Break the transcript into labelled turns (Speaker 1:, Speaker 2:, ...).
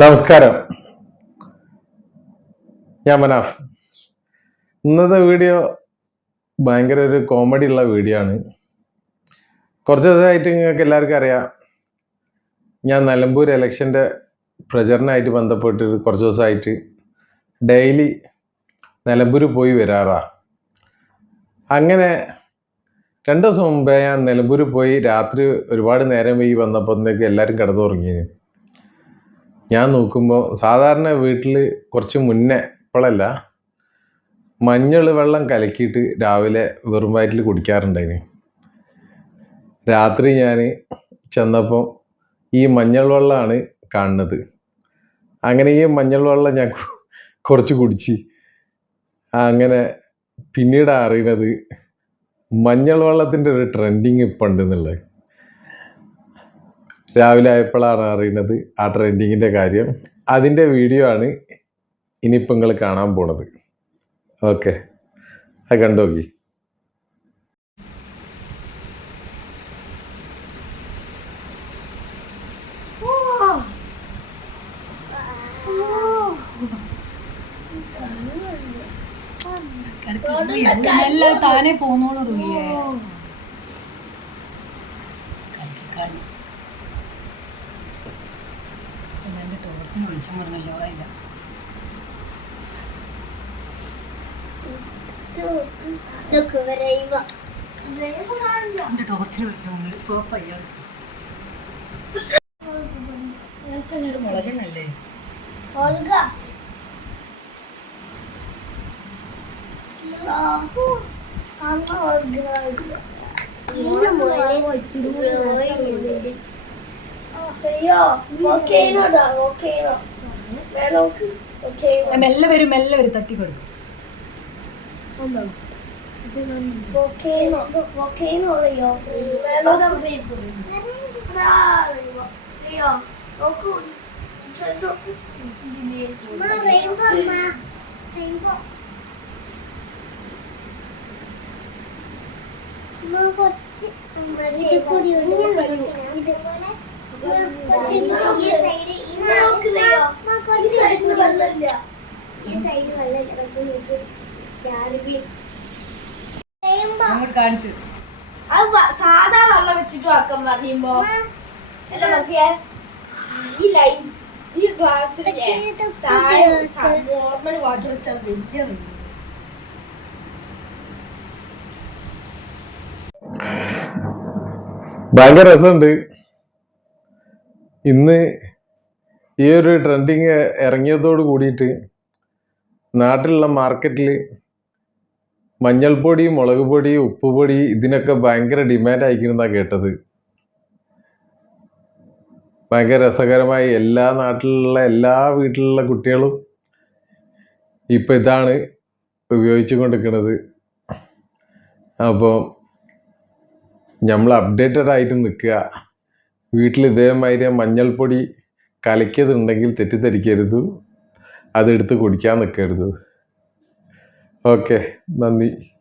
Speaker 1: നമസ്കാരം. ഞാൻ മനാഫ്. ഇന്നത്തെ വീഡിയോ ഭയങ്കര ഒരു കോമഡി ഉള്ള വീഡിയോ ആണ്. കുറച്ച് ദിവസമായിട്ട് നിങ്ങൾക്ക് എല്ലാവർക്കും അറിയാം. ഞാൻ നിലമ്പൂർ ഇലക്ഷന്റെ പ്രചരണമായിട്ട് ബന്ധപ്പെട്ട് കുറച്ച് ദിവസമായിട്ട് ഡെയിലി നിലമ്പൂർ പോയി വരാറാ. അങ്ങനെ രണ്ട് ദിവസം മുമ്പേ ഞാൻ നിലമ്പൂർ പോയി രാത്രി ഒരുപാട് നേരം വൈകി വന്നപ്പോഴത്തേക്ക് എല്ലാവരും കിടന്നുറങ്ങിയിരുന്നു. ഞാൻ നോക്കുമ്പോൾ സാധാരണ വീട്ടിൽ കുറച്ച് മുന്നേ ഇപ്പോഴല്ല മഞ്ഞൾ വെള്ളം കലക്കിയിട്ട് രാവിലെ വെറും വയറ്റിൽ കുടിക്കാറുണ്ടായിന്. രാത്രി ഞാൻ ചെന്നപ്പോൾ ഈ മഞ്ഞൾ വെള്ളമാണ് കാണുന്നത്. അങ്ങനെ ഈ മഞ്ഞൾ വെള്ളം ഞാൻ കുറച്ച് കുടിച്ച് അങ്ങനെ പിന്നീട് അറിയുന്നത് മഞ്ഞൾ വെള്ളത്തിന്റെ ഒരു ട്രെൻഡിങ് ഇപ്പം ഉണ്ടെന്നുള്ളത്. രാവിലെ ആയപ്പോഴാണ് അറിയുന്നത് ആ ട്രെൻഡിങ്ങിന്റെ കാര്യം. അതിന്റെ വീഡിയോ ആണ് ഇനിയിപ്പോൾ നിങ്ങൾ കാണാൻ പോണത്. ഓക്കെ അത് കണ്ടോക്കി
Speaker 2: താനെ പോന്നോളൂ റൂയെ കലക്കിക്കാളി എന്നെ ടോർച്ചിന് വെളിച്ചം പറഞ്ഞല്ലോ ഇല്ല എന്റെ ടോർച്ചിന് വെളിച്ചം മുളകനല്ലേ മെല്ലെ വരും മെല്ലെ വരും തട്ടി കൊടുക്കും
Speaker 3: കുറച്ച്. ഇതുപോലെ
Speaker 2: കാണിച്ചു.
Speaker 4: സാധാ വെള്ളം വെച്ചിട്ട് ആക്കാൻ പറയുമ്പോ മനസ്സിലാ ഈ ലൈൻ ഈ ഗ്ലാസ്സിൽ നോർമൽ വാട്ടർ വെച്ചാൽ വലിയ.
Speaker 1: ഭയങ്കര രസമുണ്ട്. ഇന്ന് ഈ ഒരു ട്രെൻഡിങ് ഇറങ്ങിയതോട് കൂടിയിട്ട് നാട്ടിലുള്ള മാർക്കറ്റിൽ മഞ്ഞൾപ്പൊടി മുളക് പൊടി ഉപ്പുപൊടി ഇതിനൊക്കെ ഭയങ്കര ഡിമാൻഡ് ആയിക്കുന്നതാണ് കേട്ടത്. ഭയങ്കര രസകരമായി എല്ലാ നാട്ടിലുള്ള എല്ലാ വീട്ടിലുള്ള കുട്ടികളും ഇപ്പം ഇതാണ് ഉപയോഗിച്ചു കൊണ്ടിരിക്കുന്നത്. അപ്പോൾ നമ്മൾ അപ്ഡേറ്റഡ് ആയിട്ട് നിൽക്കുക. വീട്ടിൽ ഇതേമാതിരി മഞ്ഞൾപ്പൊടി കലക്കിയതുണ്ടെങ്കിൽ തെറ്റിദ്ധരിക്കരുത്. അതെടുത്ത് കുടിക്കാൻ നിൽക്കരുത്. ഓക്കെ നന്ദി.